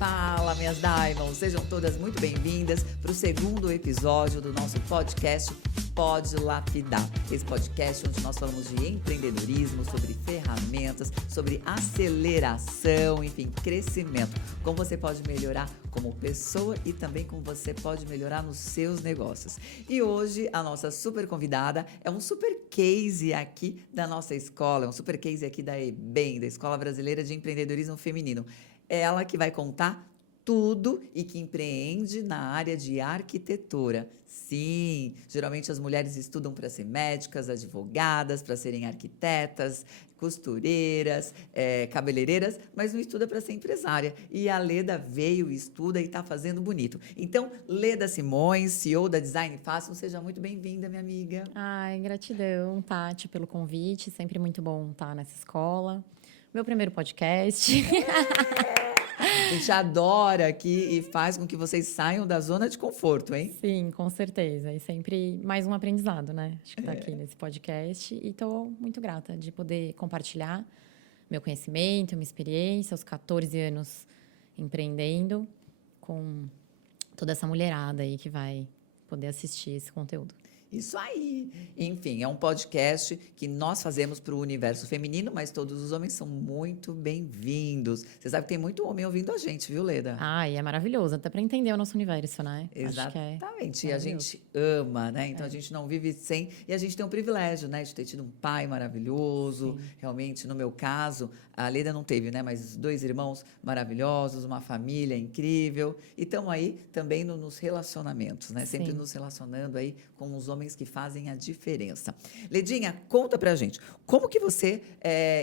Fala, minhas Diamonds! Sejam todas muito bem-vindas para o segundo episódio do nosso podcast Pode Lapidar. Esse podcast onde nós falamos de empreendedorismo, sobre ferramentas, sobre aceleração, enfim, crescimento. Como você pode melhorar como pessoa e também como você pode melhorar nos seus negócios. E hoje a nossa super convidada é um super case aqui da nossa escola, é um super case aqui da EBEM, da Escola Brasileira de Empreendedorismo Feminino. Ela que vai contar tudo e que empreende na área de arquitetura. Sim, geralmente as mulheres estudam para ser médicas, advogadas, para serem arquitetas, costureiras, cabeleireiras, mas não estuda para ser empresária. E a Leda veio, estuda e está fazendo bonito. Então, Leda Simões, CEO da Design Fácil, seja muito bem-vinda, minha amiga. Ai, gratidão, Tati, pelo convite. Sempre muito bom estar nessa escola. Meu primeiro podcast. A gente adora aqui e faz com que vocês saiam da zona de conforto, hein? Sim, com certeza. E sempre mais um aprendizado, né? Acho que tá aqui nesse podcast. E estou muito grata de poder compartilhar meu conhecimento, minha experiência, aos 14 anos empreendendo, com toda essa mulherada aí que vai poder assistir esse conteúdo. Isso aí! Enfim, é um podcast que nós fazemos para o universo feminino, mas todos os homens são muito bem-vindos. Você sabe que tem muito homem ouvindo a gente, viu, Leda? E é maravilhoso, até para entender o nosso universo, né? Exatamente. E a gente ama, né? Então a gente não vive sem. E a gente tem um privilégio, né? De ter tido um pai maravilhoso. Sim. Realmente, no meu caso, a Leda não teve, né? Mas 2 irmãos maravilhosos, uma família incrível. E estamos aí também nos relacionamentos, né? Sempre nos relacionando aí com os homens que fazem a diferença. Ledinha, conta pra gente, como que você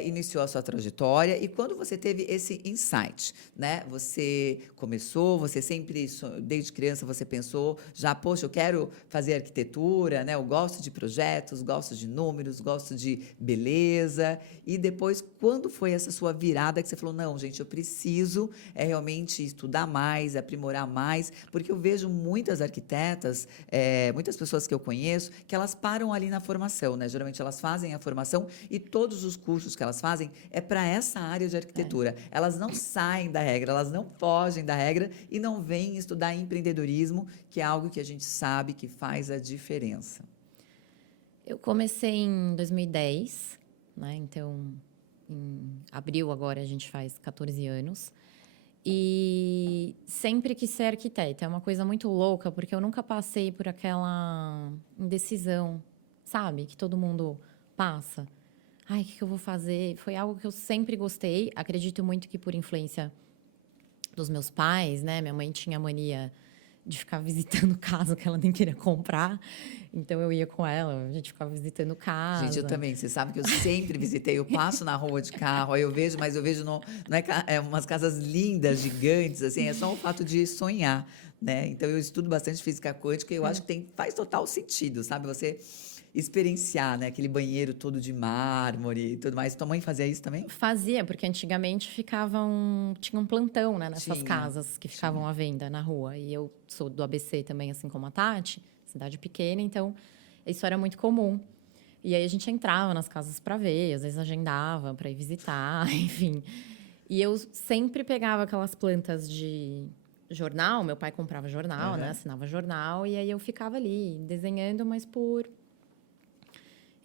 iniciou a sua trajetória e quando você teve esse insight, né? Você começou, você sempre, desde criança, você pensou já, poxa, eu quero fazer arquitetura, né? Eu gosto de projetos, gosto de números, gosto de beleza. E depois, quando foi essa sua virada que você falou, não, gente, eu preciso realmente estudar mais, aprimorar mais, porque eu vejo muitas arquitetas, muitas pessoas que eu conheço, que elas param ali na formação, né? Geralmente elas fazem a formação e todos os cursos que elas fazem é para essa área de arquitetura. Elas não saem da regra, elas não fogem da regra e não vêm estudar empreendedorismo, que é algo que a gente sabe que faz a diferença. Eu comecei em 2010, né? Então, em abril agora a gente faz 14 anos. E sempre quis ser arquiteta. É uma coisa muito louca, porque eu nunca passei por aquela indecisão, sabe? Que todo mundo passa. Ai, o que eu vou fazer? Foi algo que eu sempre gostei. Acredito muito que por influência dos meus pais, né? Minha mãe tinha mania de ficar visitando casa que ela nem queria comprar. Então, eu ia com ela, a gente ficava visitando casa. Gente, eu também. Você sabe que eu sempre visitei. Eu passo na rua de carro, aí eu vejo, mas eu vejo não é umas casas lindas, gigantes, assim. É só o fato de sonhar, né? Então, eu estudo bastante física quântica e eu acho que faz total sentido, sabe? Você experienciar, né? Aquele banheiro todo de mármore e tudo mais. Tua mãe fazia isso também? Fazia, porque antigamente tinha um plantão, né, nessas casas que ficavam à venda na rua. E eu sou do ABC também, assim como a Tati, cidade pequena, então isso era muito comum. E aí a gente entrava nas casas para ver, às vezes agendava para ir visitar, enfim. E eu sempre pegava aquelas plantas de jornal, meu pai comprava jornal, né, assinava jornal, e aí eu ficava ali desenhando, mas por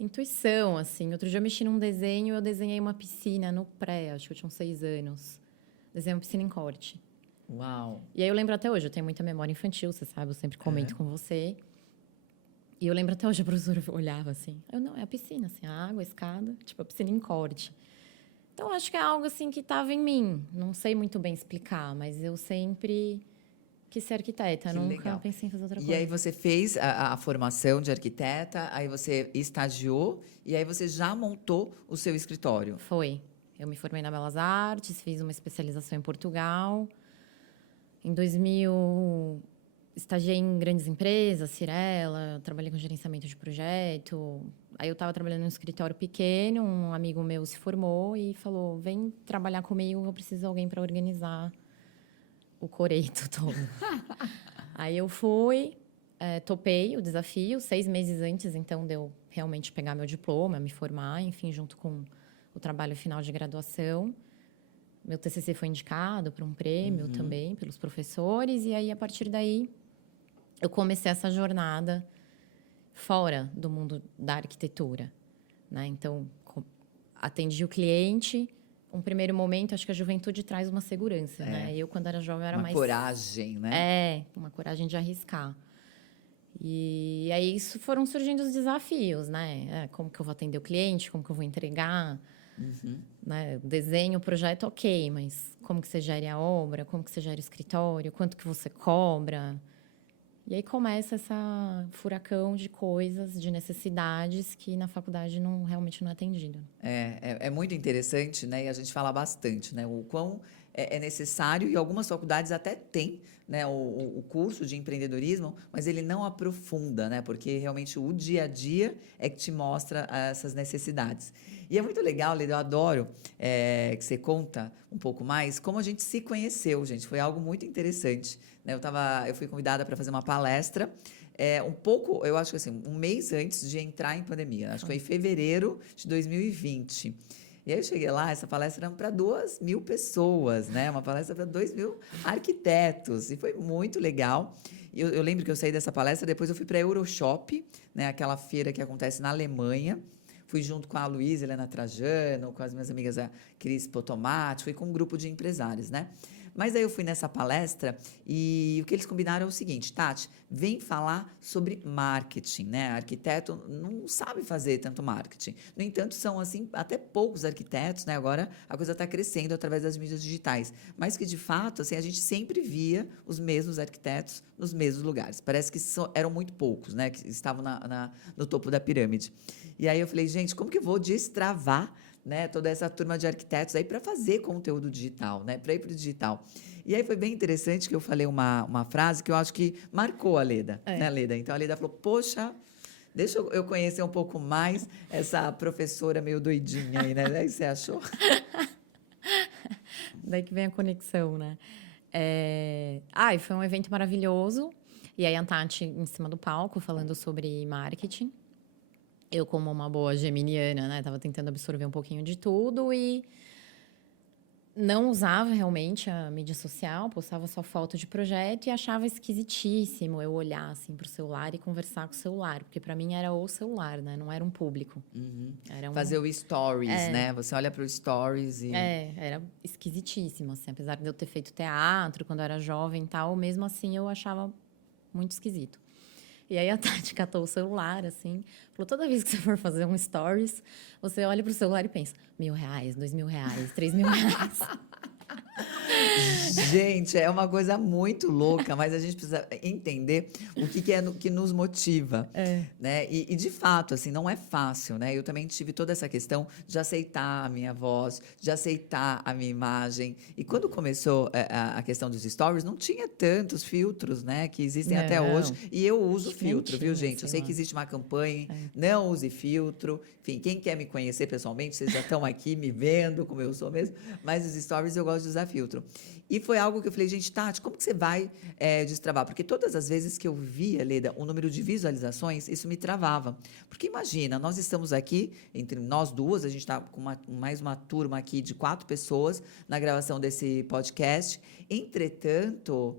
intuição, assim. Outro dia eu mexi num desenho, eu desenhei uma piscina no pré, acho que eu tinha uns 6 anos. Desenhei uma piscina em corte. Uau! E aí eu lembro até hoje, eu tenho muita memória infantil, você sabe, eu sempre comento com você. E eu lembro até hoje, a professora olhava assim. Não, é a piscina, assim, a água, a escada, tipo, a piscina em corte. Então, acho que é algo, assim, que estava em mim. Não sei muito bem explicar, mas eu sempre quis ser arquiteta, nunca pensei em fazer outra coisa. E aí você fez a formação de arquiteta, aí você estagiou e aí você já montou o seu escritório. Foi. Eu me formei na Belas Artes, fiz uma especialização em Portugal. Em 2000, estagiei em grandes empresas, Cirela, trabalhei com gerenciamento de projeto. Aí eu estava trabalhando num escritório pequeno, um amigo meu se formou e falou, vem trabalhar comigo, eu preciso de alguém para organizar o coreto todo. Aí eu fui, topei o desafio, 6 meses antes, então, de eu realmente pegar meu diploma, me formar, enfim, junto com o trabalho final de graduação. Meu TCC foi indicado para um prêmio também, pelos professores. E aí, a partir daí, eu comecei essa jornada fora do mundo da arquitetura, né? Então, atendi o cliente. Um primeiro momento, acho que a juventude traz uma segurança, né? Eu, quando era jovem, era uma mais... coragem, né? uma coragem de arriscar. E aí, isso foram surgindo os desafios, né? Como que eu vou atender o cliente? Como que eu vou entregar? Né? Desenho, projeto, ok, mas como que você gere a obra? Como que você gera o escritório? Quanto que você cobra? E aí começa essa furacão de coisas, de necessidades que na faculdade realmente não é atendido. É muito interessante, né? E a gente fala bastante, né? O quão é necessário, e algumas faculdades até têm, né, o curso de empreendedorismo, mas ele não aprofunda, né? Porque realmente o dia a dia é que te mostra essas necessidades. E é muito legal, Leda, eu adoro que você conta um pouco mais como a gente se conheceu, gente. Foi algo muito interessante, né? Eu fui convidada para fazer uma palestra eu acho que assim, um mês antes de entrar em pandemia. Acho que foi em fevereiro de 2020. E aí eu cheguei lá, essa palestra era para 2.000 pessoas, né? Uma palestra para 2.000 arquitetos. E foi muito legal. E eu lembro que eu saí dessa palestra, depois eu fui para a Euroshop, né? Aquela feira que acontece na Alemanha. Fui junto com a Luísa Helena Trajano, com as minhas amigas a Cris Potomati, fui com um grupo de empresários, né? Mas aí eu fui nessa palestra e o que eles combinaram é o seguinte: Tati, vem falar sobre marketing, né? Arquiteto não sabe fazer tanto marketing. No entanto, são assim até poucos arquitetos, né? Agora a coisa está crescendo através das mídias digitais, mas que de fato assim a gente sempre via os mesmos arquitetos nos mesmos lugares. Parece que eram muito poucos, né? Que estavam no topo da pirâmide. E aí eu falei, gente, como que eu vou destravar, né, toda essa turma de arquitetos aí para fazer conteúdo digital, né, para ir para o digital? E aí foi bem interessante que eu falei uma frase que eu acho que marcou a Leda, né, Leda? Então a Leda falou, poxa, deixa eu conhecer um pouco mais essa professora meio doidinha aí, né? Aí você achou? Daí que vem a conexão, né? E foi um evento maravilhoso. E aí a Tati em cima do palco falando sobre marketing. Eu, como uma boa geminiana, né, tava tentando absorver um pouquinho de tudo e não usava realmente a mídia social, postava só foto de projeto e achava esquisitíssimo eu olhar assim pro celular e conversar com o celular, porque para mim era o celular, né, não era um público. Era Fazer o stories, né? Você olha para o stories e... era esquisitíssimo, assim, apesar de eu ter feito teatro quando eu era jovem e tal, mesmo assim eu achava muito esquisito. E aí a Tati catou o celular, assim, falou, toda vez que você for fazer um stories, você olha pro celular e pensa, R$1.000, R$2.000, R$3.000. Gente, é uma coisa muito louca, mas a gente precisa entender o que é que nos motiva, né? E de fato, assim, não é fácil, né? Eu também tive toda essa questão de aceitar a minha voz, de aceitar a minha imagem. E quando começou a questão dos stories, não tinha tantos filtros, né? Que existem até hoje. E eu uso filtro, viu, gente? Eu sei que existe uma campanha, não use filtro. Enfim, quem quer me conhecer pessoalmente, vocês já estão aqui me vendo como eu sou mesmo. Mas os stories eu gosto de usar filtro. E foi algo que eu falei, gente, Tati, como que você vai destravar? Porque todas as vezes que eu via, Leda, o número de visualizações, isso me travava. Porque imagina, nós estamos aqui, entre nós duas, a gente está com mais uma turma aqui de 4 pessoas na gravação desse podcast. Entretanto,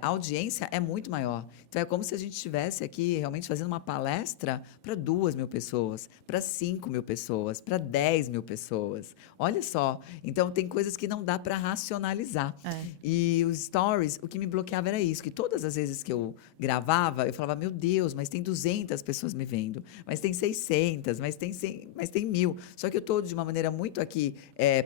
a audiência é muito maior. Então, é como se a gente estivesse aqui realmente fazendo uma palestra para 2.000 pessoas, para 5.000 pessoas, para 10.000 pessoas. Olha só. Então, tem coisas que não dá para racionalizar. E os stories, o que me bloqueava era isso, que todas as vezes que eu gravava, eu falava, meu Deus, mas tem 200 pessoas me vendo, mas tem 600, mas tem 100, mas tem 1.000. Só que eu estou de uma maneira muito aqui,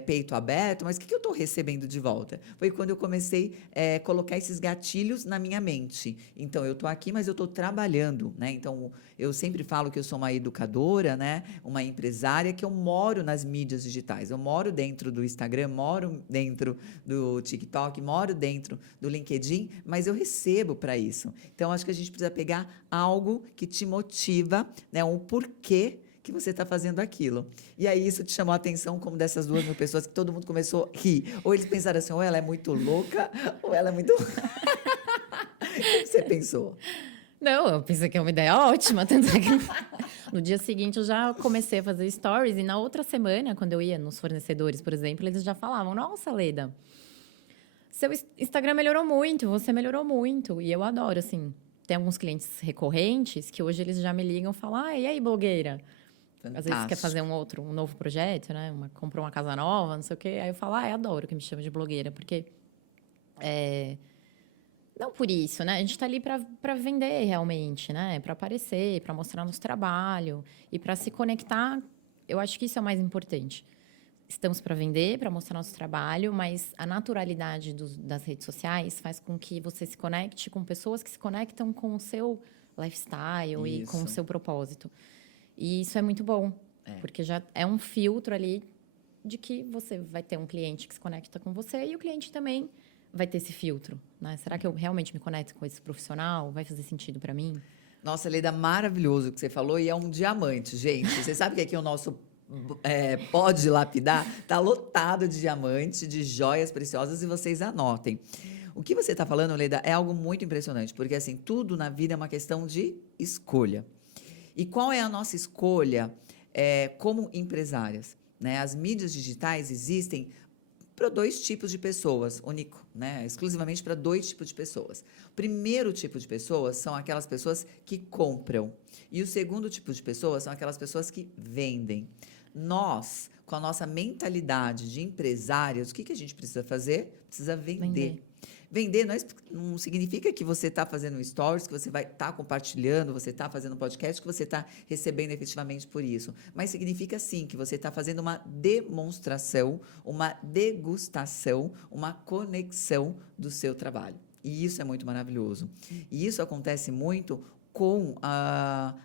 peito aberto, mas o que eu estou recebendo de volta? Foi quando eu comecei a colocar esses gatilhos na minha mente. Então, eu estou aqui, mas eu estou trabalhando, né? Então, eu sempre falo que eu sou uma educadora, né? Uma empresária, que eu moro nas mídias digitais. Eu moro dentro do Instagram, moro dentro do TikTok, moro dentro do LinkedIn, mas eu recebo para isso. Então, acho que a gente precisa pegar algo que te motiva, né? Um porquê que você está fazendo aquilo. E aí isso te chamou a atenção como dessas 2.000 pessoas que todo mundo começou a rir. Ou eles pensaram assim, ou ela é muito louca, ou ela é muito... O que você pensou? Não, eu pensei que é uma ideia ótima. Tanto é que no dia seguinte eu já comecei a fazer stories. E na outra semana, quando eu ia nos fornecedores, por exemplo, eles já falavam: Nossa, Leda, seu Instagram melhorou muito, você melhorou muito. E eu adoro, assim. Tem alguns clientes recorrentes que hoje eles já me ligam e falam: e aí, blogueira? Às vezes quer fazer um novo projeto, né? Comprou uma casa nova, não sei o quê. Aí eu falo: eu adoro que me chama de blogueira, porque... Não por isso, né? A gente está ali para vender realmente, né? Para aparecer, para mostrar nosso trabalho e para se conectar. Eu acho que isso é o mais importante. Estamos para vender, para mostrar nosso trabalho, mas a naturalidade das redes sociais faz com que você se conecte com pessoas que se conectam com o seu lifestyle e com o seu propósito. E isso é muito bom, porque já é um filtro ali de que você vai ter um cliente que se conecta com você e o cliente também vai ter esse filtro, né? Será que eu realmente me conecto com esse profissional? Vai fazer sentido para mim? Nossa, Leda, maravilhoso o que você falou e é um diamante, gente. Você sabe que aqui o nosso pó de lapidar tá lotado de diamante, de joias preciosas e vocês anotem. O que você está falando, Leda, é algo muito impressionante, porque assim, tudo na vida é uma questão de escolha. E qual é a nossa escolha como empresárias? Né? As mídias digitais existem para dois tipos de pessoas, único, né? Exclusivamente para dois tipos de pessoas. O primeiro tipo de pessoas são aquelas pessoas que compram. E o segundo tipo de pessoas são aquelas pessoas que vendem. Nós, com a nossa mentalidade de empresários, o que a gente precisa fazer? Precisa vender. Vender não significa que você está fazendo um stories, que você vai estar compartilhando, você está fazendo um podcast, que você está recebendo efetivamente por isso. Mas significa sim que você está fazendo uma demonstração, uma degustação, uma conexão do seu trabalho. E isso é muito maravilhoso. E isso acontece muito com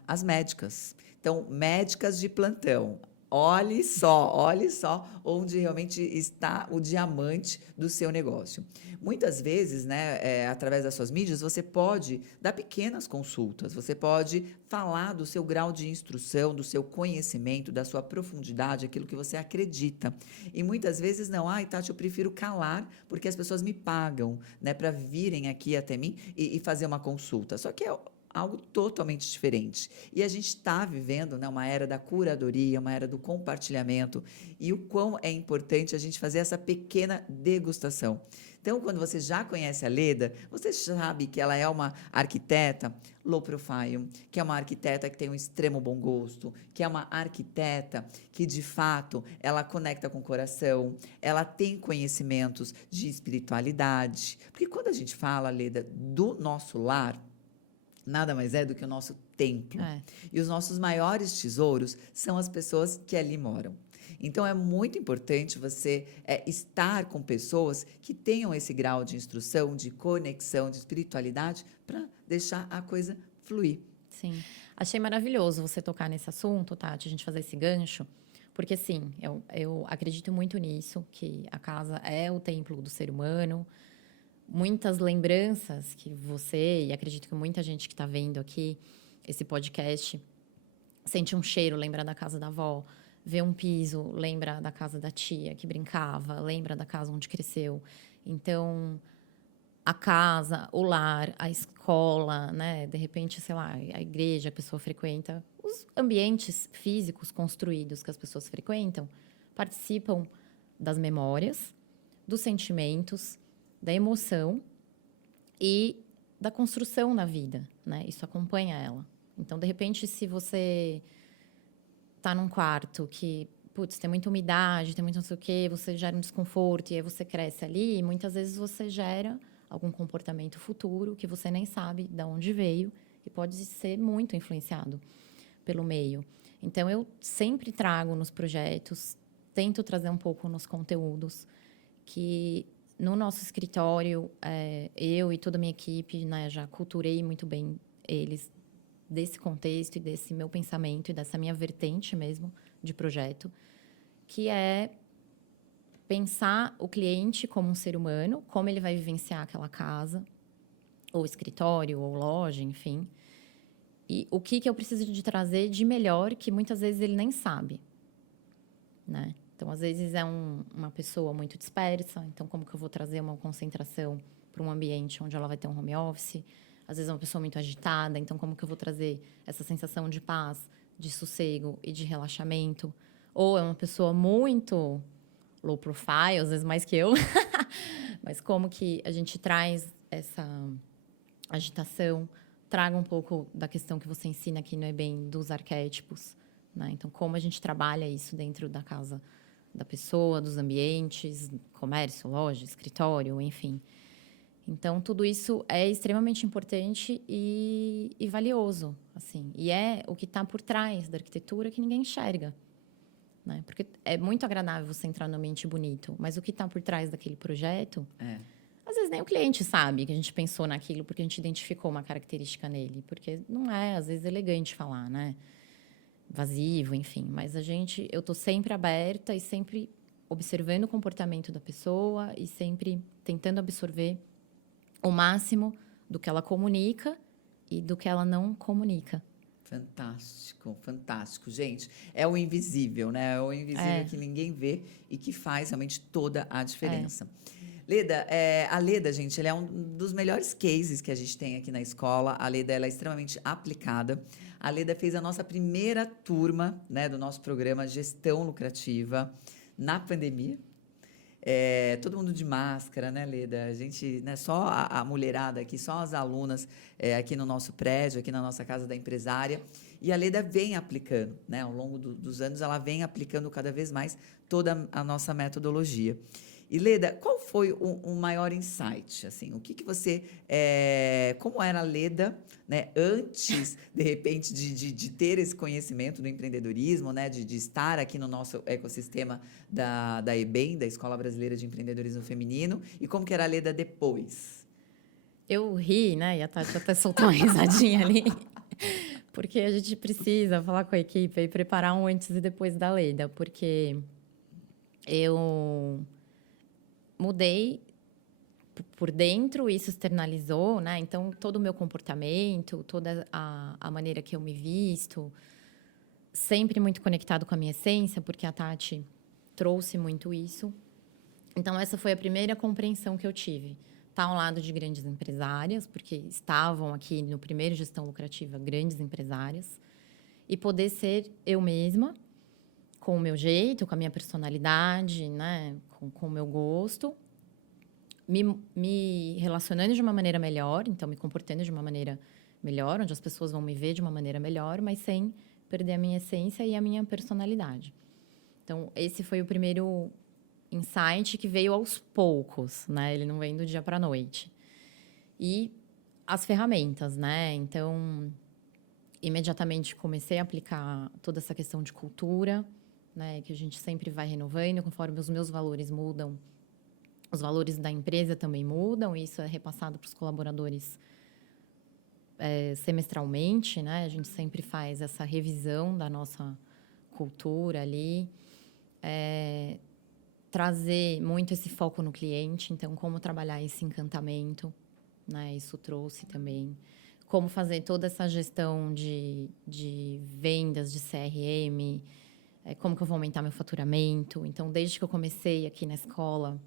as médicas. Então, médicas de plantão. Olhe só onde realmente está o diamante do seu negócio. Muitas vezes, né, através das suas mídias, você pode dar pequenas consultas, você pode falar do seu grau de instrução, do seu conhecimento, da sua profundidade, aquilo que você acredita. E muitas vezes não, Tati, eu prefiro calar porque as pessoas me pagam, né, para virem aqui até mim e fazer uma consulta. Só que é algo totalmente diferente. E a gente está vivendo, né, uma era da curadoria, uma era do compartilhamento, e o quão é importante a gente fazer essa pequena degustação. Então, quando você já conhece a Leda, você sabe que ela é uma arquiteta low profile, que é uma arquiteta que tem um extremo bom gosto, que é uma arquiteta que, de fato, ela conecta com o coração, ela tem conhecimentos de espiritualidade. Porque quando a gente fala, Leda, do nosso lar, nada mais é do que o nosso templo. E os nossos maiores tesouros são as pessoas que ali moram. Então, é muito importante você estar com pessoas que tenham esse grau de instrução, de conexão, de espiritualidade, para deixar a coisa fluir. Sim. Achei maravilhoso você tocar nesse assunto, Tati, a gente fazer esse gancho, porque, sim, eu acredito muito nisso, que a casa é o templo do ser humano. Muitas lembranças que você, e acredito que muita gente que está vendo aqui esse podcast, sente um cheiro, lembra da casa da avó, vê um piso, lembra da casa da tia que brincava, lembra da casa onde cresceu. Então, a casa, o lar, a escola, né? De repente, sei lá, a igreja que a pessoa frequenta, os ambientes físicos construídos que as pessoas frequentam, participam das memórias, dos sentimentos, da emoção e da construção na vida, né? Isso acompanha ela. Então, de repente, se você tá num quarto que, putz, tem muita umidade, tem muito não sei o quê, você gera um desconforto e aí você cresce ali, e muitas vezes você gera algum comportamento futuro que você nem sabe de onde veio e pode ser muito influenciado pelo meio. Então, eu sempre trago nos projetos, tento trazer um pouco nos conteúdos que no nosso escritório, eu e toda a minha equipe, né, já culturei muito bem eles desse contexto e desse meu pensamento e dessa minha vertente mesmo de projeto, que é pensar o cliente como um ser humano, como ele vai vivenciar aquela casa, ou escritório, ou loja, enfim. E o que eu preciso de trazer de melhor que muitas vezes ele nem sabe, né? Então, às vezes, é uma pessoa muito dispersa. Então, como que eu vou trazer uma concentração para um ambiente onde ela vai ter um home office? Às vezes é uma pessoa muito agitada, então como que eu vou trazer essa sensação de paz, de sossego e de relaxamento? Ou é uma pessoa muito low profile, às vezes mais que eu, mas como que a gente traz essa agitação, traga um pouco da questão que você ensina aqui no EBEM dos arquétipos, né? Então, como a gente trabalha isso dentro da casa da pessoa, dos ambientes, comércio, loja, escritório, enfim. Então, tudo isso é extremamente importante e valioso, assim. E é o que está por trás da arquitetura que ninguém enxerga, né? Porque é muito agradável você entrar no ambiente bonito, mas o que está por trás daquele projeto, às vezes nem o cliente sabe que a gente pensou naquilo porque a gente identificou uma característica nele, porque não é, às vezes, elegante falar, né? Vazio, enfim. Mas eu tô sempre aberta e sempre observando o comportamento da pessoa e sempre tentando absorver o máximo do que ela comunica e do que ela não comunica. Fantástico, fantástico. Gente, é o invisível, né? É o invisível que ninguém vê e que faz realmente toda a diferença. Leda, a Leda, gente, ela é um dos melhores cases que a gente tem aqui na escola. A Leda, ela é extremamente aplicada. A Leda fez a nossa primeira turma, né, do nosso programa Gestão Lucrativa na pandemia. Todo mundo de máscara, né, Leda? A gente, né, só a mulherada aqui, só as alunas aqui no nosso prédio, aqui na nossa casa da empresária. E a Leda vem aplicando, né? Ao longo dos anos, ela vem aplicando cada vez mais toda a nossa metodologia. E, Leda, qual foi o maior insight? Assim, o que você... como era a Leda, né, antes, de repente, de ter esse conhecimento do empreendedorismo, né, de estar aqui no nosso ecossistema da EBEM, da Escola Brasileira de Empreendedorismo Feminino, e como que era a Leda depois? Eu ri, né? E a Tati até soltou uma risadinha ali. Porque a gente precisa falar com a equipe e preparar um antes e depois da Leda. Porque eu mudei por dentro, isso externalizou, né? Então, todo o meu comportamento, toda a maneira que eu me visto, sempre muito conectado com a minha essência, porque a Tati trouxe muito isso. Então, essa foi a primeira compreensão que eu tive. Tá ao lado de grandes empresárias, porque estavam aqui no primeiro Gestão Lucrativa grandes empresárias, e poder ser eu mesma, com o meu jeito, com a minha personalidade, né? Com o meu gosto, me relacionando de uma maneira melhor, então me comportando de uma maneira melhor, onde as pessoas vão me ver de uma maneira melhor, mas sem perder a minha essência e a minha personalidade. Então, esse foi o primeiro insight que veio aos poucos, né? Ele não vem do dia para a noite. E as ferramentas, né? Então, imediatamente comecei a aplicar toda essa questão de cultura, né? Que a gente sempre vai renovando, conforme os meus valores mudam, os valores da empresa também mudam, e isso é repassado para os colaboradores semestralmente, né? A gente sempre faz essa revisão da nossa cultura ali. Trazer muito esse foco no cliente, então como trabalhar esse encantamento, né? Isso trouxe também. Como fazer toda essa gestão de vendas, de CRM, como que eu vou aumentar meu faturamento. Então, desde que eu comecei aqui na escola,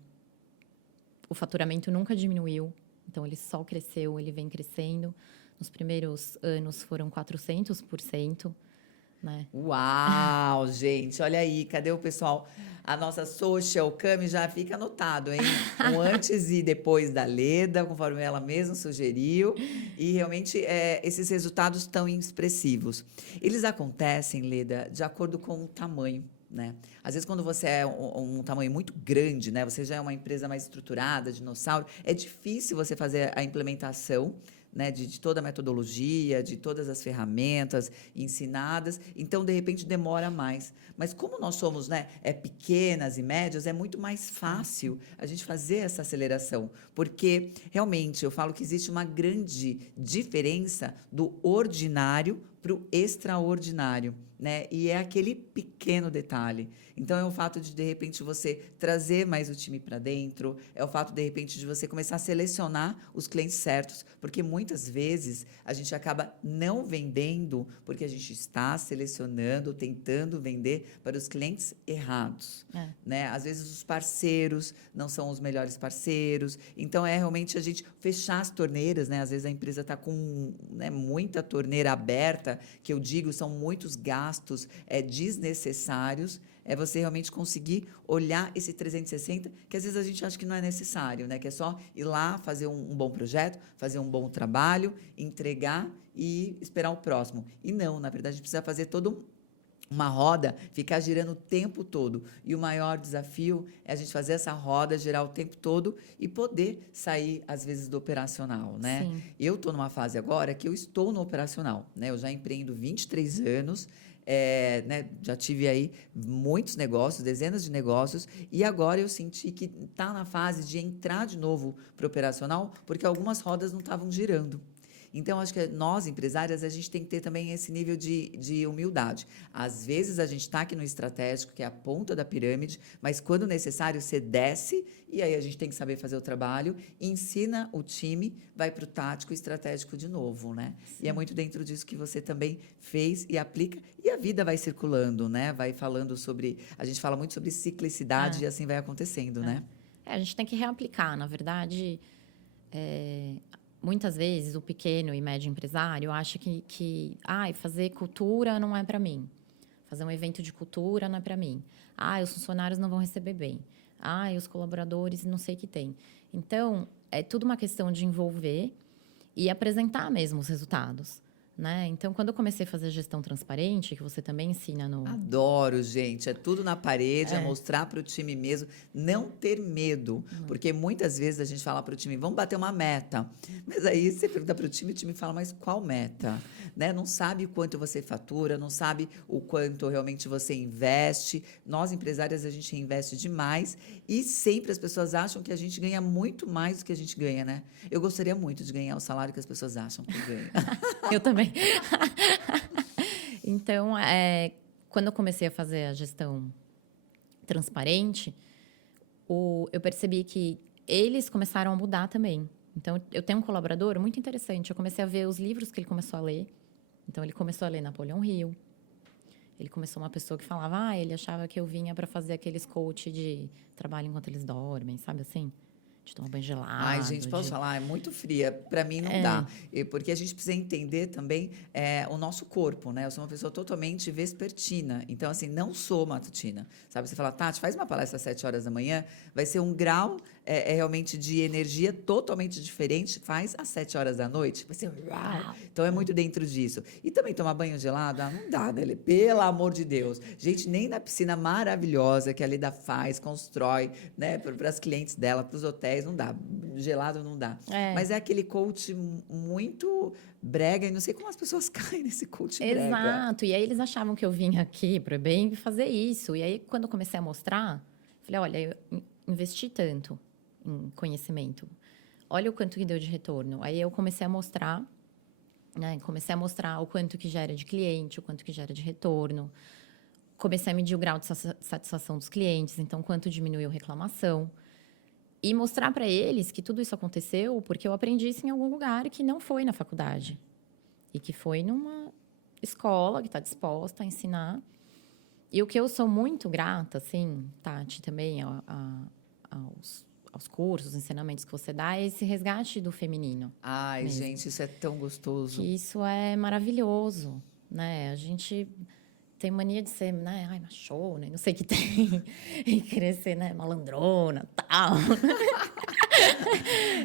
o faturamento nunca diminuiu, então ele só cresceu, ele vem crescendo. Nos primeiros anos foram 400%. Né? Uau, gente, olha aí, cadê o pessoal? A nossa social cam já fica anotado, hein? Um antes e depois da Leda, conforme ela mesma sugeriu. E realmente esses resultados tão expressivos. Eles acontecem, Leda, de acordo com o tamanho, né? Às vezes, quando você é um tamanho muito grande, né? Você já é uma empresa mais estruturada, dinossauro, é difícil você fazer a implementação, né, de toda a metodologia, de todas as ferramentas ensinadas, então, de repente, demora mais. Mas como nós somos, né, pequenas e médias, é muito mais fácil a gente fazer essa aceleração, porque, realmente, eu falo que existe uma grande diferença do ordinário para o extraordinário, né? E é aquele pequeno detalhe. Então, é o fato de repente, você trazer mais o time para dentro, é o fato, de repente, de você começar a selecionar os clientes certos, porque muitas vezes a gente acaba não vendendo porque a gente está selecionando, tentando vender para os clientes errados, né? Às vezes, os parceiros não são os melhores parceiros. Então, é realmente a gente fechar as torneiras, né? Às vezes, a empresa está com, né, muita torneira aberta, que eu digo, são muitos gastos desnecessários. É você realmente conseguir olhar esse 360, que às vezes a gente acha que não é necessário, né? Que é só ir lá, fazer um bom projeto, fazer um bom trabalho, entregar e esperar o próximo. E não, na verdade, a gente precisa fazer todo uma roda, ficar girando o tempo todo. E o maior desafio é a gente fazer essa roda girar o tempo todo e poder sair, às vezes, do operacional, né? Sim. Eu estou numa fase agora que eu estou no operacional, né? Eu já empreendo 23 anos, né? Já tive aí muitos negócios, dezenas de negócios, e agora eu senti que está na fase de entrar de novo para o operacional, porque algumas rodas não estavam girando. Então, acho que nós, empresárias, a gente tem que ter também esse nível de humildade. Às vezes, a gente está aqui no estratégico, que é a ponta da pirâmide, mas, quando necessário, você desce, e aí a gente tem que saber fazer o trabalho, ensina o time, vai para o tático e estratégico de novo, né? Sim. E é muito dentro disso que você também fez e aplica, e a vida vai circulando, né? Vai falando sobre... A gente fala muito sobre ciclicidade e assim vai acontecendo, né? A gente tem que reaplicar, na verdade... Muitas vezes, o pequeno e médio empresário acha que fazer cultura não é para mim. Fazer um evento de cultura não é para mim. Os funcionários não vão receber bem. Os colaboradores não sei o que tem. Então, é tudo uma questão de envolver e apresentar mesmo os resultados, né? Então, quando eu comecei a fazer gestão transparente, que você também ensina no... Adoro, gente. É tudo na parede, é mostrar para o time mesmo, não ter medo. Porque muitas vezes a gente fala para o time, vamos bater uma meta. Mas aí você pergunta para o time fala, mas qual meta? Né? Não sabe o quanto você fatura, não sabe o quanto realmente você investe. Nós, empresárias, a gente investe demais e sempre as pessoas acham que a gente ganha muito mais do que a gente ganha, né? Eu gostaria muito de ganhar o salário que as pessoas acham que ganha. Eu também. Então, quando eu comecei a fazer a gestão transparente, eu percebi que eles começaram a mudar também. Então, eu tenho um colaborador muito interessante. Eu comecei a ver os livros que ele começou a ler. Então, ele começou a ler Napoleão Hill. Ele começou uma pessoa que falava, ele achava que eu vinha para fazer aqueles coach de trabalho enquanto eles dormem, sabe assim? De tomar banho gelado. Ai, gente, posso falar? É muito fria. Para mim, não dá. Porque a gente precisa entender também o nosso corpo, né? Eu sou uma pessoa totalmente vespertina. Então, assim, não sou matutina. Sabe? Você fala, Tati, faz uma palestra às 7 horas da manhã, vai ser um grau realmente de energia totalmente diferente. Faz às 7 horas da noite, vai ser uau. Então, é muito dentro disso. E também tomar banho gelado, não dá, né? Pelo amor de Deus. Gente, nem na piscina maravilhosa que a Lida faz, constrói, né? Para as clientes dela, para os hotéis, não dá. Gelado não dá. Mas é aquele coach muito brega, e não sei como as pessoas caem nesse coach brega. Exato. E aí eles achavam que eu vinha aqui para bem fazer isso. E aí, quando eu comecei a mostrar, falei, olha, eu investi tanto em conhecimento. Olha o quanto que deu de retorno. Aí eu comecei a mostrar, né? Comecei a mostrar o quanto que gera de cliente, o quanto que gera de retorno. Comecei a medir o grau de satisfação dos clientes, então quanto diminuiu a reclamação. E mostrar para eles que tudo isso aconteceu porque eu aprendi isso em algum lugar que não foi na faculdade. E que foi numa escola que está disposta a ensinar. E o que eu sou muito grata, assim, Tati, também aos cursos, ensinamentos que você dá, é esse resgate do feminino. Ai, mesmo. Gente, isso é tão gostoso. Que isso é maravilhoso, né? A gente... tem mania de ser, né? Machona, não sei o que tem. E querer ser, né? Malandrona, tal.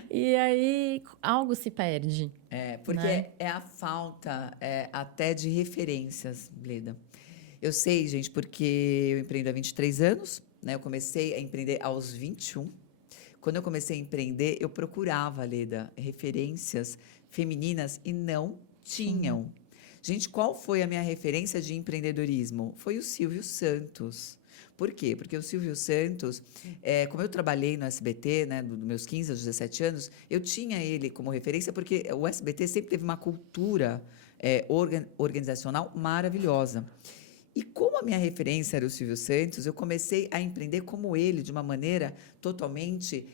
E aí, algo se perde. Porque né? É a falta até de referências, Leda. Eu sei, gente, porque eu empreendo há 23 anos, né? Eu comecei a empreender aos 21. Quando eu comecei a empreender, eu procurava, Leda, referências femininas e não tinham. Gente, qual foi a minha referência de empreendedorismo? Foi o Silvio Santos. Por quê? Porque o Silvio Santos, como eu trabalhei no SBT, né, dos meus 15 aos 17 anos, eu tinha ele como referência, porque o SBT sempre teve uma cultura organizacional maravilhosa. E como a minha referência era o Silvio Santos, eu comecei a empreender como ele, de uma maneira totalmente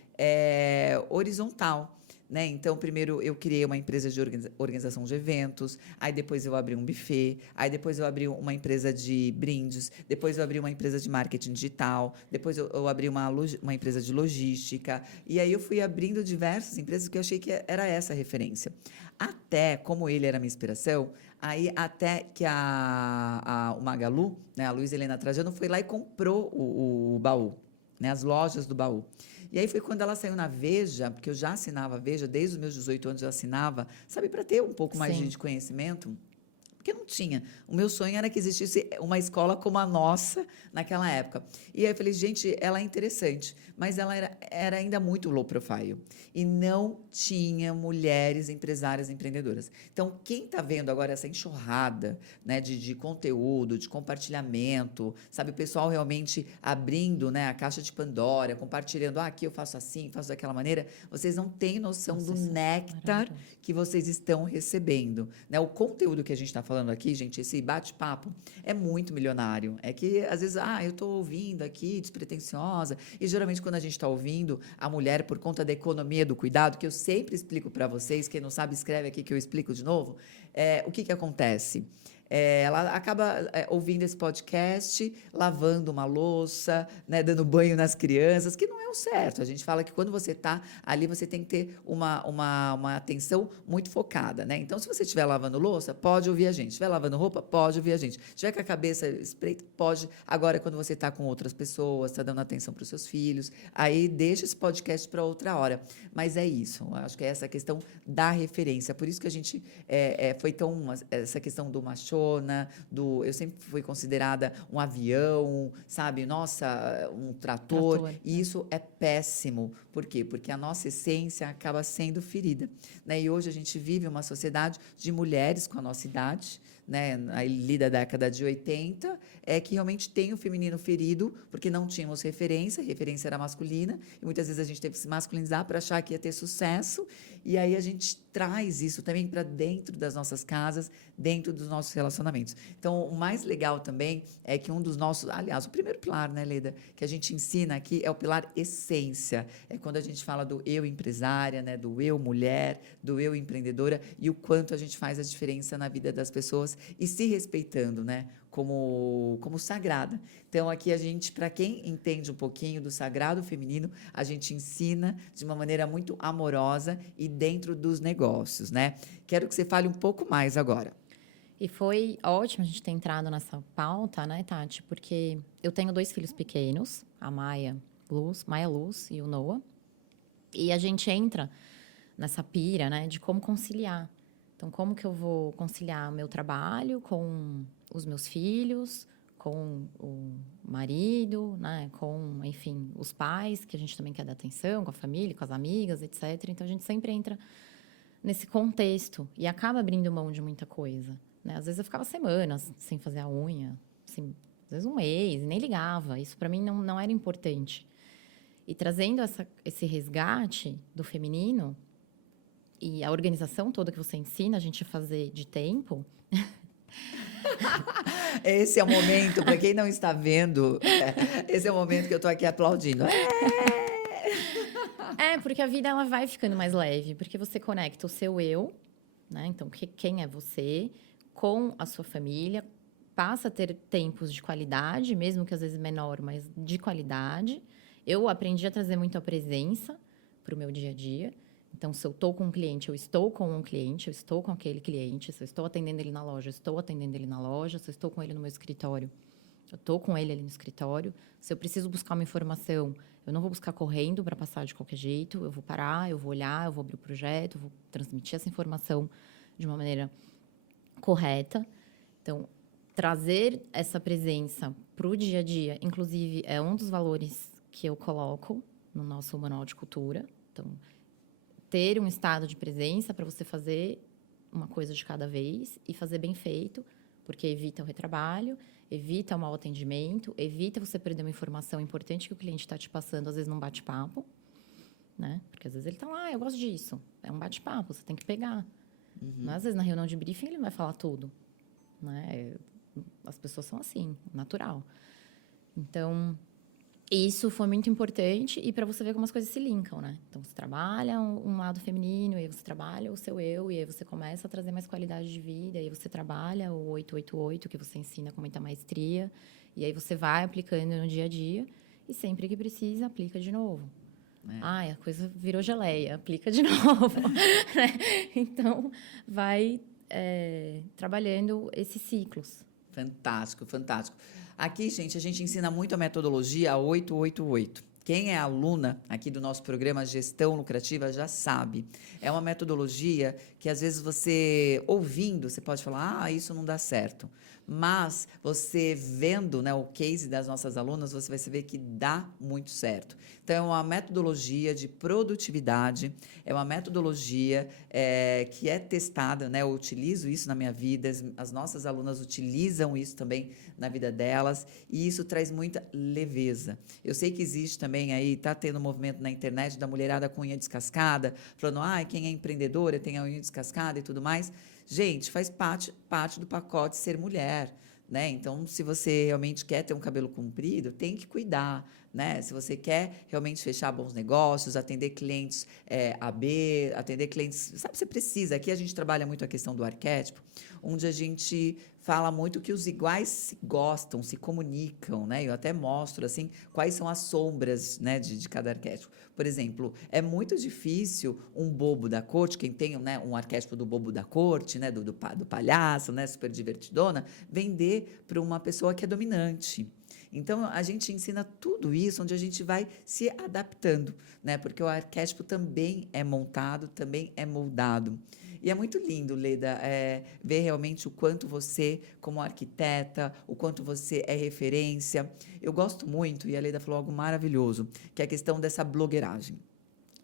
horizontal. Né? Então, primeiro eu criei uma empresa de organização de eventos, aí depois eu abri um buffet, aí depois eu abri uma empresa de brindes, depois eu abri uma empresa de marketing digital, depois eu abri uma empresa de logística, e aí eu fui abrindo diversas empresas que eu achei que era essa a referência. Até, como ele era minha inspiração, aí até que o Magalu, né, a Luísa Helena Trajano, foi lá e comprou o baú, né, as lojas do baú. E aí foi quando ela saiu na Veja, porque eu já assinava a Veja, desde os meus 18 anos eu assinava, sabe, para ter um pouco mais Sim. de conhecimento. Porque não tinha. O meu sonho era que existisse uma escola como a nossa naquela época. E aí eu falei, gente, ela é interessante, mas ela era ainda muito low profile. E não tinha mulheres empresárias empreendedoras. Então, quem está vendo agora essa enxurrada, né, de conteúdo, de compartilhamento, sabe, o pessoal realmente abrindo, né, a caixa de Pandora, compartilhando, aqui eu faço assim, faço daquela maneira, vocês não têm noção do néctar que vocês estão recebendo. Né? O conteúdo que a gente está falando aqui, gente, esse bate-papo é muito milionário. É que, às vezes, eu estou ouvindo aqui, despretensiosa. E, geralmente, quando a gente está ouvindo, a mulher, por conta da economia do cuidado, que eu sempre explico para vocês, quem não sabe, escreve aqui que eu explico de novo, o que acontece? Ela acaba ouvindo esse podcast, lavando uma louça, né, dando banho nas crianças, que não é o certo. A gente fala que quando você está ali, você tem que ter uma atenção muito focada. Né? Então, se você estiver lavando louça, pode ouvir a gente. Se estiver lavando roupa, pode ouvir a gente. Se estiver com a cabeça espreita, pode. Agora, quando você está com outras pessoas, está dando atenção para os seus filhos, aí deixa esse podcast para outra hora. Mas é isso. Eu acho que é essa questão da referência. Por isso que a gente foi tão... Essa questão do macho, eu sempre fui considerada um avião, sabe? Nossa, um trator. E isso é péssimo. Por quê? Porque a nossa essência acaba sendo ferida. Né? E hoje a gente vive uma sociedade de mulheres com a nossa idade, né, ali da década de 80, que realmente tem o feminino ferido, porque não tínhamos referência era masculina, e muitas vezes a gente teve que se masculinizar para achar que ia ter sucesso, e aí a gente traz isso também para dentro das nossas casas, dentro dos nossos relacionamentos. Então, o mais legal também é que um dos nossos, aliás, o primeiro pilar, né, Leda, que a gente ensina aqui é o pilar essência, é quando a gente fala do eu empresária, né, do eu mulher, do eu empreendedora, e o quanto a gente faz a diferença na vida das pessoas, e se respeitando, né, como sagrada. Então, aqui a gente, para quem entende um pouquinho do sagrado feminino, a gente ensina de uma maneira muito amorosa e dentro dos negócios, né? Quero que você fale um pouco mais agora. E foi ótimo a gente ter entrado nessa pauta, né, Tati? Porque eu tenho 2 filhos pequenos, a Maia Luz e o Noah. E a gente entra nessa pira, né, de como conciliar. Então, como que eu vou conciliar o meu trabalho com os meus filhos, com o marido, né, com, enfim, os pais, que a gente também quer dar atenção, com a família, com as amigas, etc. Então, a gente sempre entra nesse contexto e acaba abrindo mão de muita coisa. Né? Às vezes eu ficava semanas sem fazer a unha, assim, às vezes um mês, nem ligava. Isso para mim não era importante. E trazendo esse resgate do feminino e a organização toda que você ensina a gente a fazer de tempo. Esse é o momento, para quem não está vendo, esse é o momento que eu estou aqui aplaudindo. Porque a vida ela vai ficando mais leve, porque você conecta o seu eu, né? Então, quem é você, com a sua família, passa a ter tempos de qualidade, mesmo que às vezes menor, mas de qualidade. Eu aprendi a trazer muito a presença para o meu dia a dia. Então, se eu estou com um cliente, eu estou com um cliente, eu estou com aquele cliente. Se eu estou atendendo ele na loja, eu estou atendendo ele na loja. Se eu estou com ele no meu escritório, eu estou com ele ali no escritório. Se eu preciso buscar uma informação, eu não vou buscar correndo para passar de qualquer jeito. Eu vou parar, eu vou olhar, eu vou abrir o projeto, eu vou transmitir essa informação de uma maneira correta. Então, trazer essa presença para o dia a dia, inclusive, é um dos valores que eu coloco no nosso manual de cultura. Então, ter um estado de presença para você fazer uma coisa de cada vez e fazer bem feito, porque evita o retrabalho, evita o mau atendimento, evita você perder uma informação importante que o cliente está te passando, às vezes num bate-papo, né? Porque às vezes ele está lá, eu gosto disso. É um bate-papo, você tem que pegar. Né? Às vezes, na reunião de briefing, ele não vai falar tudo. Né? As pessoas são assim, natural. Então, isso foi muito importante e para você ver como as coisas se linkam, né? Então, você trabalha um lado feminino, e aí você trabalha o seu eu, e aí você começa a trazer mais qualidade de vida, e aí você trabalha o 888, que você ensina com muita maestria, e aí você vai aplicando no dia a dia, e sempre que precisa, aplica de novo. Ai, a coisa virou geleia, aplica de novo. Então, vai trabalhando esses ciclos. Fantástico, fantástico. Aqui, gente, a gente ensina muito a metodologia 888. Quem é aluna aqui do nosso programa Gestão Lucrativa já sabe. É uma metodologia que, às vezes, você ouvindo, você pode falar, isso não dá certo. Mas você vendo, né, o case das nossas alunas, você vai ver que dá muito certo. Então, é uma metodologia de produtividade, é uma metodologia que é testada, né? Eu utilizo isso na minha vida, as nossas alunas utilizam isso também na vida delas, e isso traz muita leveza. Eu sei que existe também aí, está tendo um movimento na internet da mulherada com unha descascada, falando, quem é empreendedora tem a unha descascada e tudo mais. Gente, faz parte do pacote ser mulher, né? Então, se você realmente quer ter um cabelo comprido, tem que cuidar, né? Se você quer realmente fechar bons negócios, atender clientes AB, atender clientes... Sabe, você precisa. Aqui a gente trabalha muito a questão do arquétipo, onde a gente fala muito que os iguais se gostam, se comunicam, né? Eu até mostro, assim, quais são as sombras, né, de cada arquétipo. Por exemplo, é muito difícil um bobo da corte, quem tem, né, um arquétipo do bobo da corte, né, do palhaço, né, super divertidona, vender para uma pessoa que é dominante. Então, a gente ensina tudo isso onde a gente vai se adaptando, né? Porque o arquétipo também é montado, também é moldado. E é muito lindo, Leda, ver realmente o quanto você, como arquiteta, o quanto você é referência. Eu gosto muito, e a Leda falou algo maravilhoso, que é a questão dessa blogueiragem.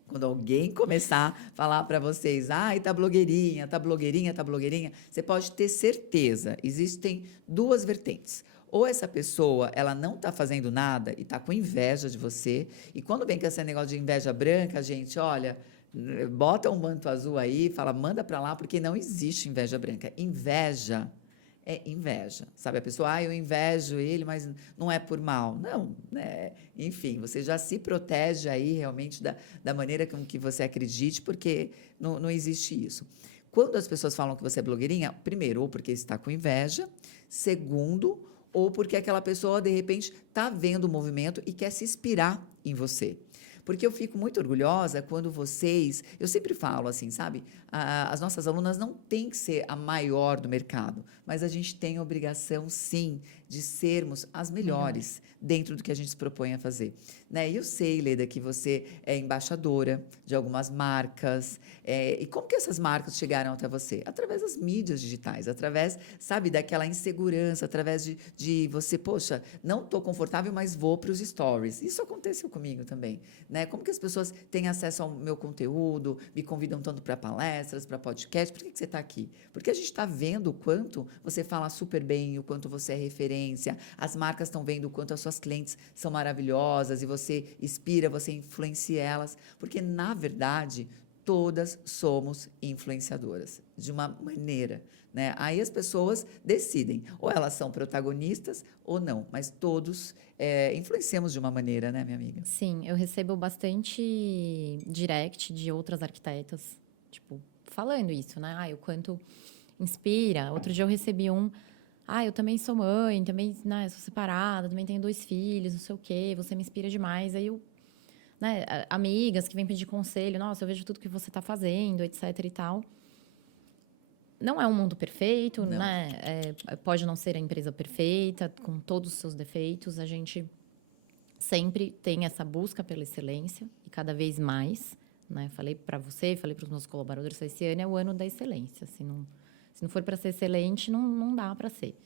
Quando alguém começar a falar para vocês, tá blogueirinha, tá blogueirinha, tá blogueirinha, você pode ter certeza, existem duas vertentes. Ou essa pessoa, ela não está fazendo nada e está com inveja de você. E quando vem com esse negócio de inveja branca, gente, olha, bota um manto azul aí, fala, manda para lá, porque não existe inveja branca. Inveja é inveja, sabe? A pessoa, eu invejo ele, mas não é por mal. Não, né? Enfim, você já se protege aí realmente da maneira com que você acredite, porque não existe isso. Quando as pessoas falam que você é blogueirinha, primeiro, ou porque está com inveja, segundo, ou porque aquela pessoa, de repente, está vendo o movimento e quer se inspirar em você. Porque eu fico muito orgulhosa quando vocês... Eu sempre falo assim, sabe? As nossas alunas não têm que ser a maior do mercado, mas a gente tem a obrigação, sim, de sermos as melhores dentro do que a gente se propõe a fazer. Né? E eu sei, Leda, que você é embaixadora de algumas marcas. E como que essas marcas chegaram até você? Através das mídias digitais, através, sabe, daquela insegurança, através de você, poxa, não estou confortável, mas vou para os stories. Isso aconteceu comigo também. Né? Como que as pessoas têm acesso ao meu conteúdo, me convidam tanto para palestras, para podcast? Por que você está aqui? Porque a gente está vendo o quanto você fala super bem, o quanto você é referência, as marcas estão vendo o quanto as suas clientes são maravilhosas e você inspira, você influencia elas, porque, na verdade, todas somos influenciadoras, de uma maneira, né? Aí as pessoas decidem, ou elas são protagonistas ou não, mas todos influenciamos de uma maneira, né, minha amiga? Sim, eu recebo bastante direct de outras arquitetas, tipo, falando isso, né? O quanto inspira. Outro dia eu recebi eu também sou mãe, também, né, sou separada, também tenho 2 filhos, não sei o quê, você me inspira demais. Aí né, amigas que vêm pedir conselho, nossa, eu vejo tudo que você está fazendo, etc e tal. Não é um mundo perfeito, Não. né? Pode não ser a empresa perfeita, com todos os seus defeitos. A gente sempre tem essa busca pela excelência e cada vez mais, né? Falei para você, falei para os meus colaboradores, esse ano é o ano da excelência. Se não for para ser excelente, não dá para ser.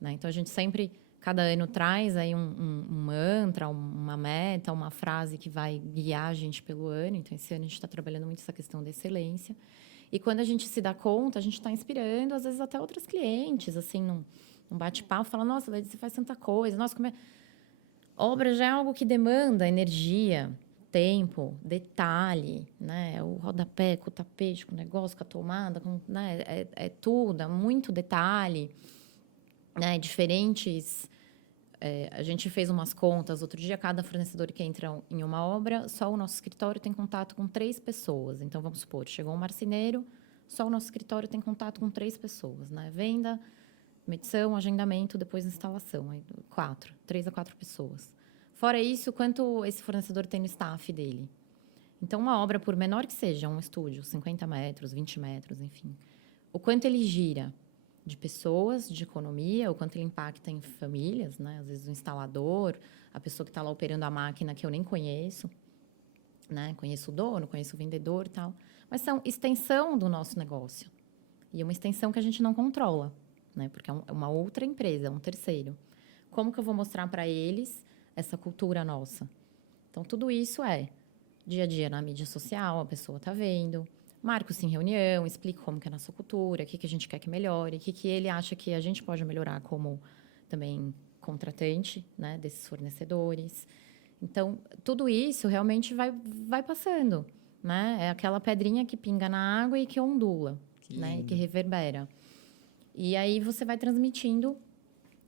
Né? Então, a gente sempre, cada ano, traz aí um mantra, uma meta, uma frase que vai guiar a gente pelo ano. Então, esse ano a gente está trabalhando muito essa questão da excelência. E quando a gente se dá conta, a gente está inspirando, às vezes, até outros clientes, assim, num bate-papo, fala, nossa, Lady, você faz tanta coisa, nossa, como é... Obra já é algo que demanda energia, tempo, detalhe, né? O rodapé com o tapete, com o negócio, com a tomada, né? É tudo, é muito detalhe, né? Diferentes. A gente fez umas contas outro dia, cada fornecedor que entra em uma obra, só o nosso escritório tem contato com 3 pessoas. Então, vamos supor, chegou um marceneiro, só o nosso escritório tem contato com 3 pessoas, né? Venda, medição, agendamento, depois instalação. Aí, 3 a 4 pessoas. Fora isso, quanto esse fornecedor tem no staff dele? Então, uma obra, por menor que seja, um estúdio, 50 metros, 20 metros, enfim. O quanto ele gira de pessoas, de economia, o quanto ele impacta em famílias, né? Às vezes o instalador, a pessoa que está lá operando a máquina que eu nem conheço, né? Conheço o dono, conheço o vendedor e tal. Mas são extensão do nosso negócio. E é uma extensão que a gente não controla, né? Porque é uma outra empresa, é um terceiro. Como que eu vou mostrar para eles essa cultura nossa? Então, tudo isso é dia a dia na mídia social, a pessoa está vendo. Marco-se em reunião, explico como que é a nossa cultura, o que a gente quer que melhore, o que ele acha que a gente pode melhorar como também contratante, né, desses fornecedores. Então, tudo isso realmente vai passando, né? É aquela pedrinha que pinga na água e que ondula, né, e que reverbera. E aí você vai transmitindo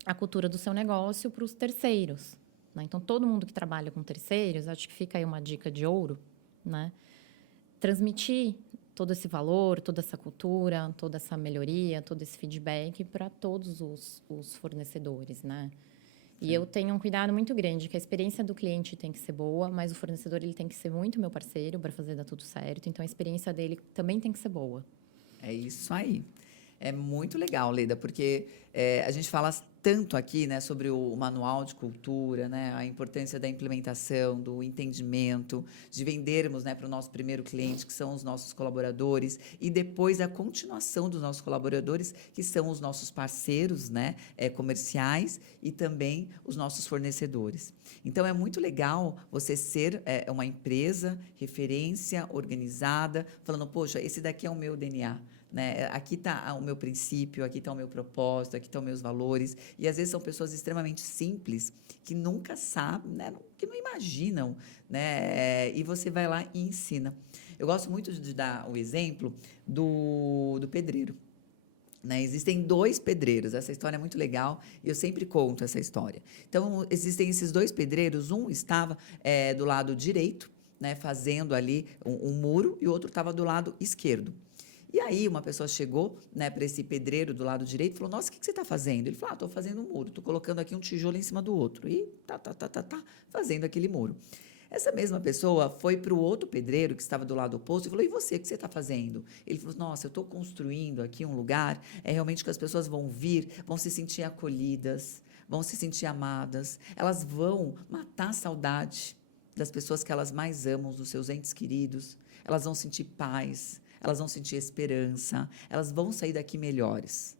a cultura do seu negócio para os terceiros, né? Então, todo mundo que trabalha com terceiros, acho que fica aí uma dica de ouro, né? Transmitir todo esse valor, toda essa cultura, toda essa melhoria, todo esse feedback para todos os fornecedores, né? E Sim. eu tenho um cuidado muito grande, que a experiência do cliente tem que ser boa, mas o fornecedor ele tem que ser muito meu parceiro para fazer dar tudo certo. Então, a experiência dele também tem que ser boa. É isso aí. É muito legal, Leda, porque a gente fala tanto aqui, né, sobre o manual de cultura, né, a importância da implementação, do entendimento, de vendermos, né, para o nosso primeiro cliente, que são os nossos colaboradores, e depois a continuação dos nossos colaboradores, que são os nossos parceiros, né, comerciais e também os nossos fornecedores. Então, é muito legal você ser uma empresa, referência, organizada, falando, poxa, esse daqui é o meu DNA. Né? Aqui está o meu princípio, aqui está o meu propósito, aqui estão meus valores. E às vezes são pessoas extremamente simples que nunca sabem, né? Que não imaginam, né? E você vai lá e ensina. Eu gosto muito de dar o exemplo do pedreiro. Né? Existem 2 pedreiros, essa história é muito legal e eu sempre conto essa história. Então, existem esses 2 pedreiros, um estava do lado direito, né, fazendo ali um muro, e o outro estava do lado esquerdo. E aí uma pessoa chegou, né, para esse pedreiro do lado direito e falou, nossa, o que você está fazendo? Ele falou, estou fazendo um muro, estou colocando aqui um tijolo em cima do outro. E fazendo aquele muro. Essa mesma pessoa foi para o outro pedreiro que estava do lado oposto e falou, e você, o que você está fazendo? Ele falou, nossa, eu estou construindo aqui um lugar, realmente que as pessoas vão vir, vão se sentir acolhidas, vão se sentir amadas, elas vão matar a saudade das pessoas que elas mais amam, dos seus entes queridos, elas vão sentir paz, elas vão sentir esperança, elas vão sair daqui melhores.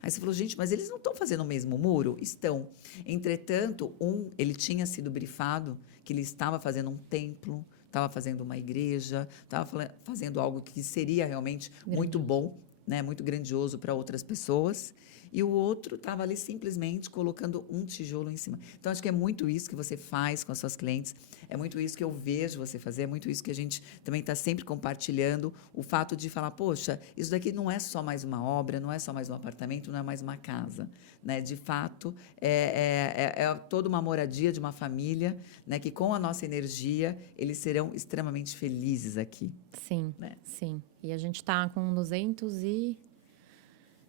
Aí você falou, gente, mas eles não estão fazendo o mesmo muro? Estão. Entretanto, ele tinha sido brifado que ele estava fazendo um templo, estava fazendo uma igreja, estava fazendo algo que seria realmente muito bom, né, muito grandioso para outras pessoas. E o outro estava ali simplesmente colocando um tijolo em cima. Então, acho que é muito isso que você faz com as suas clientes, é muito isso que eu vejo você fazer, é muito isso que a gente também está sempre compartilhando, o fato de falar, poxa, isso daqui não é só mais uma obra, não é só mais um apartamento, não é mais uma casa. Né? De fato, é toda uma moradia de uma família, né, que com a nossa energia, eles serão extremamente felizes aqui. Sim, né? sim. E a gente está com 200 e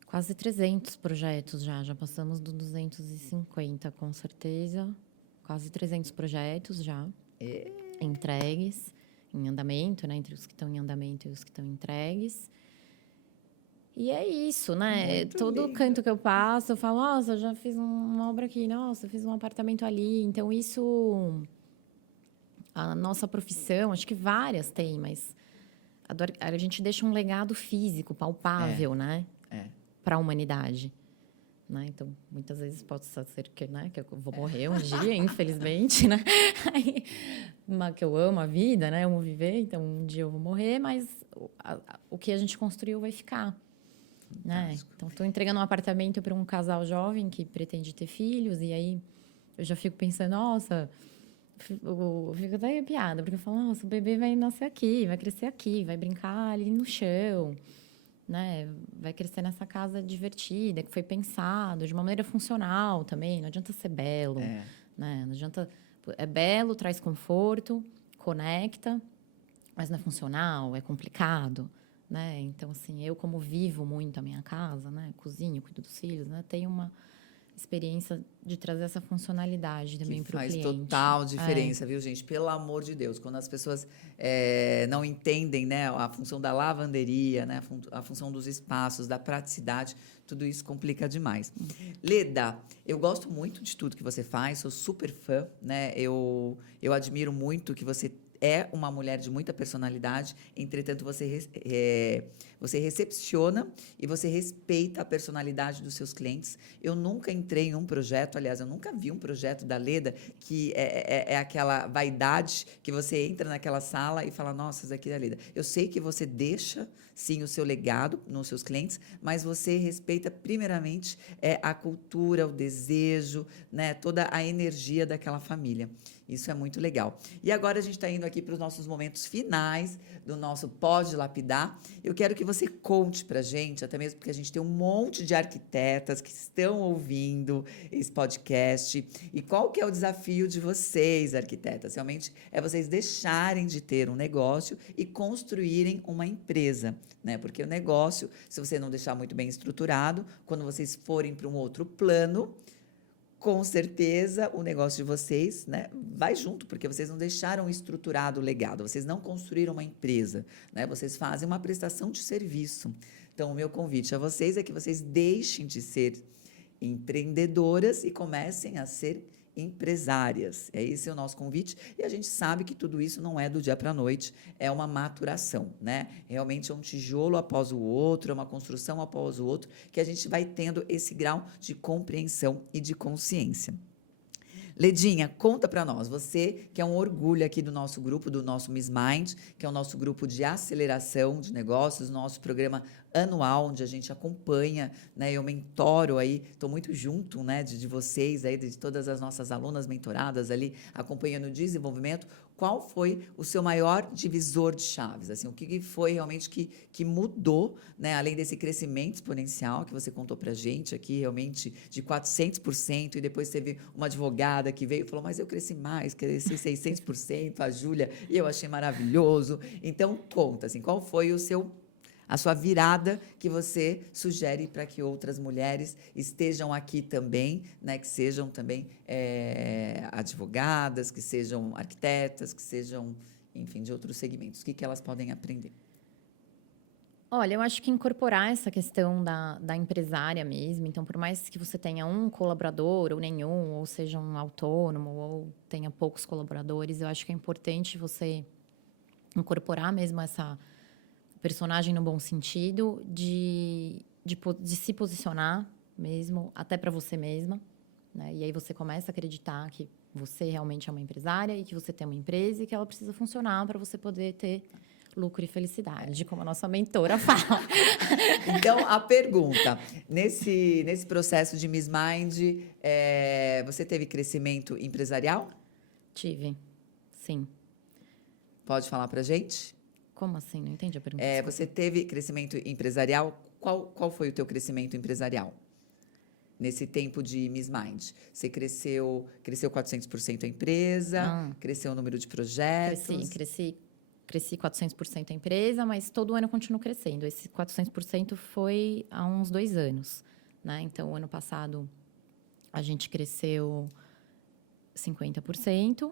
quase 300 projetos já. Já passamos do 250, com certeza. Quase 300 projetos já entregues, em andamento, né? Entre os que estão em andamento e os que estão entregues. E é isso, né? Muito Todo lindo. canto que eu passo, eu falo, nossa, já fiz uma obra aqui, nossa, fiz um apartamento ali. Então, isso... A nossa profissão, acho que várias tem, mas a gente deixa um legado físico, palpável, né? Para a humanidade. Né? Então, muitas vezes pode ser que, né, que eu vou morrer um dia, infelizmente, né? Mas que eu amo a vida, né? Eu amo viver, então um dia eu vou morrer, mas o que a gente construiu vai ficar. Né? Então, estou entregando um apartamento para um casal jovem que pretende ter filhos, e aí eu já fico pensando, nossa, Eu fico até arrepiada, porque eu falo, nossa, o bebê vai nascer aqui, vai crescer aqui, vai brincar ali no chão, né? Vai crescer nessa casa divertida, que foi pensado de uma maneira funcional também. Não adianta ser belo, É. né? Não adianta... É belo, traz conforto, conecta, mas não é funcional, é complicado, né? Então, assim, eu como vivo muito a minha casa, né? Cozinho, cuido dos filhos, né? Tenho uma experiência de trazer essa funcionalidade também Que para o faz cliente. total diferença, viu, gente? Pelo amor de Deus. Quando as pessoas não entendem, né, a função da lavanderia, né, a função dos espaços, da praticidade, tudo isso complica demais. Leda, eu gosto muito de tudo que você faz, sou super fã, né? Eu admiro muito que você é uma mulher de muita personalidade, entretanto, você recepciona e você respeita a personalidade dos seus clientes. Eu nunca entrei em um projeto, aliás, eu nunca vi um projeto da Leda que é aquela vaidade que você entra naquela sala e fala, nossa, isso aqui é da Leda. Eu sei que você deixa, sim, o seu legado nos seus clientes, mas você respeita, primeiramente, a cultura, o desejo, né, toda a energia daquela família. Isso é muito legal. E agora a gente está indo aqui para os nossos momentos finais do nosso Pode Lapidar. Eu quero que você conte para a gente, até mesmo porque a gente tem um monte de arquitetas que estão ouvindo esse podcast. E qual que é o desafio de vocês, arquitetas? Realmente é vocês deixarem de ter um negócio e construírem uma empresa, né? Porque o negócio, se você não deixar muito bem estruturado, quando vocês forem para um outro plano, com certeza o negócio de vocês, né, vai junto, porque vocês não deixaram estruturado o legado, vocês não construíram uma empresa, né, vocês fazem uma prestação de serviço. Então, o meu convite a vocês é que vocês deixem de ser empreendedoras e comecem a ser empresárias. Esse é o nosso convite. E a gente sabe que tudo isso não é do dia para a noite, é uma maturação, né? Realmente é um tijolo após o outro, é uma construção após o outro, que a gente vai tendo esse grau de compreensão e de consciência. Ledinha, conta para nós, você que é um orgulho aqui do nosso grupo, do nosso Miss Mind, que é o nosso grupo de aceleração de negócios, nosso programa anual, onde a gente acompanha, né, eu mentoro aí, estou muito junto, né, de vocês aí, de todas as nossas alunas mentoradas ali, acompanhando o desenvolvimento. Qual foi o seu maior divisor de chaves? Assim, o que foi realmente que mudou, né? Além desse crescimento exponencial que você contou para a gente aqui, realmente de 400%, e depois teve uma advogada que veio e falou, mas eu cresci mais, cresci 600%, a Júlia, e eu achei maravilhoso. Então, conta, assim, qual foi a sua virada que você sugere para que outras mulheres estejam aqui também, né? Que sejam também advogadas, que sejam arquitetas, que sejam, enfim, de outros segmentos. O que elas podem aprender? Olha, eu acho que incorporar essa questão da empresária mesmo. Então, por mais que você tenha um colaborador ou nenhum, ou seja um autônomo, ou tenha poucos colaboradores, eu acho que é importante você incorporar mesmo essa personagem no bom sentido, de se posicionar mesmo, até para você mesma, né? E aí você começa a acreditar que você realmente é uma empresária e que você tem uma empresa e que ela precisa funcionar para você poder ter lucro e felicidade, como a nossa mentora fala. Então, a pergunta, nesse processo de Miss Mind, você teve crescimento empresarial? Tive, sim. Pode falar para a gente? Como assim? Não entendi a pergunta. Você teve crescimento empresarial? Qual foi o teu crescimento empresarial? Nesse tempo de Miss Mind. Você cresceu 400% a empresa, cresceu o número de projetos? Cresci 400% a empresa, mas todo ano eu continuo crescendo. Esse 400% foi há uns 2 anos, né? Então, o ano passado, a gente cresceu 50%.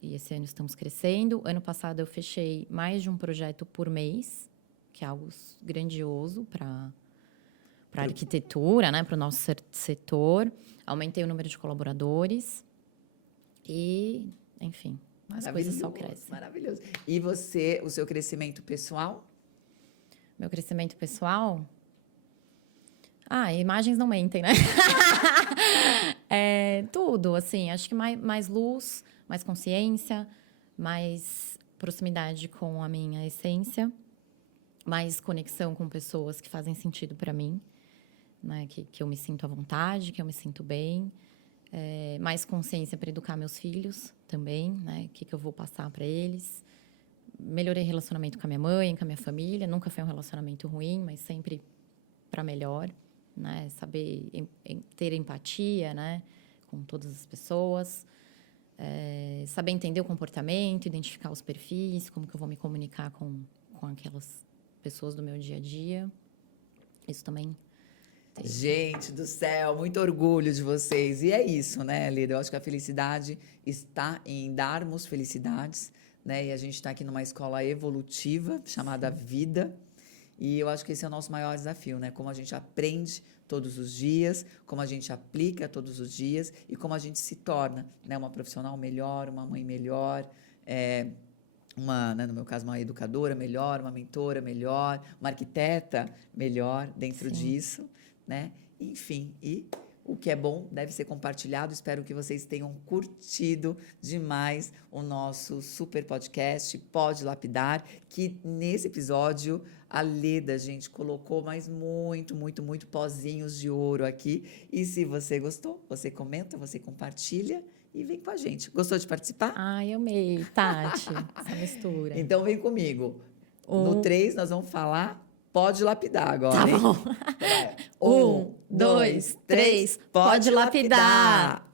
E esse ano estamos crescendo. Ano passado eu fechei mais de um projeto por mês, que é algo grandioso para a arquitetura, né? Para o nosso setor. Aumentei o número de colaboradores. E, enfim, as coisas só crescem. Maravilhoso. E você, o seu crescimento pessoal? Meu crescimento pessoal? Imagens não mentem, né? Tudo, assim. Acho que mais luz, mais consciência, mais proximidade com a minha essência, mais conexão com pessoas que fazem sentido para mim, né? Que eu me sinto à vontade, que eu me sinto bem. mais consciência para educar meus filhos também, né? O que eu vou passar para eles. Melhorei relacionamento com a minha mãe, com a minha família. Nunca foi um relacionamento ruim, mas sempre para melhor, né? Saber ter empatia, né? Com todas as pessoas. Saber entender o comportamento, identificar os perfis, como que eu vou me comunicar com aquelas pessoas do meu dia a dia. Isso também. Gente do céu, muito orgulho de vocês. E é isso, né, Leda? Eu acho que a felicidade está em darmos felicidades, né? E a gente está aqui numa escola evolutiva chamada Vida. E eu acho que esse é o nosso maior desafio, né? Como a gente aprende todos os dias, como a gente aplica todos os dias e como a gente se torna, né, uma profissional melhor, uma mãe melhor, né, no meu caso, uma educadora melhor, uma mentora melhor, uma arquiteta melhor dentro disso, né? Enfim, e o que é bom deve ser compartilhado. Espero que vocês tenham curtido demais o nosso super podcast Pode Lapidar, que nesse episódio a Leda, gente, colocou mais muito, muito, muito pozinhos de ouro aqui. E se você gostou, você comenta, você compartilha e vem com a gente. Gostou de participar? Ai, amei, Tati, essa mistura. Então vem comigo. No 3 nós vamos falar Pode Lapidar agora, Tá hein? bom. 1, 2, 3, pode lapidar.